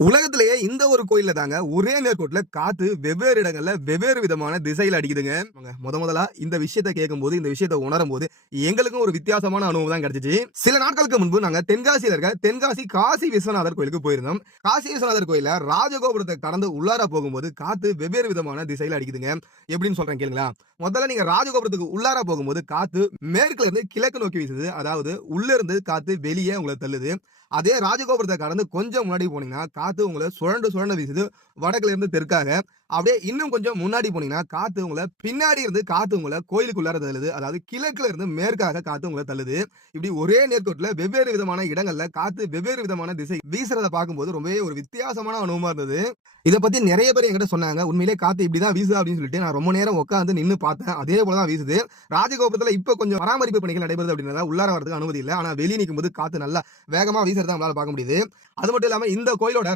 உலகத்திலேயே இந்த ஒரு கோயில்ல தாங்க ஒரே நேர்கோட்டுல காத்து வெவ்வேறு இடங்கள்ல வெவ்வேறு விதமான திசையில அடிக்குதுங்க. முதலா இந்த விஷயத்த கேட்கும்போது, இந்த விஷயத்த உணரும்போது எங்களுக்கும் ஒரு வித்தியாசமான அனுபவம் தான் கிடைச்சுச்சு. சில நாட்களுக்கு முன்பு நாங்க தென்காசியில இருக்க தென்காசி காசி விஸ்வநாதர் கோயிலுக்கு போயிருந்தோம். காசி விஸ்வநாதர் கோயில்ல ராஜகோபுரத்தை கடந்து உள்ளார போகும்போது காத்து வெவ்வேறு விதமான திசையில அடிக்குதுங்க. எப்படின்னு சொல்றேன் கேளுங்களா. முதல்ல நீங்க ராஜகோபுரத்துக்கு உள்ளார போகும்போது காத்து மேற்குல இருந்து கிழக்கு நோக்கி வீசுது. அதாவது உள்ள இருந்து காத்து வெளியே உங்களை தள்ளுது. அதே ராஜகோபுரத்தை கடந்து கொஞ்சம் முன்னாடி போனீங்கன்னா காத்து உங்களை சுழண்டு சுழண்டு வீசுது வடக்குல இருந்து தெற்காக. அப்படியே இன்னும் கொஞ்சம் முன்னாடி போனீங்கன்னா காத்து உங்களை பின்னாடி இருந்து காத்து உங்களை கோயிலுக்குள்ளார தள்ளுது. அதாவது கிழக்குல இருந்து மேற்காக காத்து உங்களை தள்ளுது. இப்படி ஒரே நேர்கோட்டுல வெவ்வேறு விதமான இடங்கள்ல காத்து வெவ்வேறு விதமான திசை வீசுறத பார்க்கும்போது ரொம்பவே ஒரு வித்தியாசமான அனுபவமா இருந்தது. இதை பத்தி நிறைய பேர் என்கிட்ட சொன்னாங்க, உண்மையிலே காத்து இப்படிதான் வீசுது அப்படின்னு சொல்லிட்டு. நான் ரொம்ப நேரம் உட்காந்து நின்று பார்த்தேன், அதே போலதான் வீசுது. ராஜகோபுரத்துல இப்ப கொஞ்சம் பராமரிப்பு பணிகள் நடைபெறுது அப்படின்றத உள்ளார வரதுக்கு அனுமதி இல்லை. ஆனா வெளியே நிற்கும் போது காத்து நல்லா வேகமா வீசுறத நம்மளால பார்க்க முடியுது. அது மட்டும் இல்லாம இந்த கோயிலோட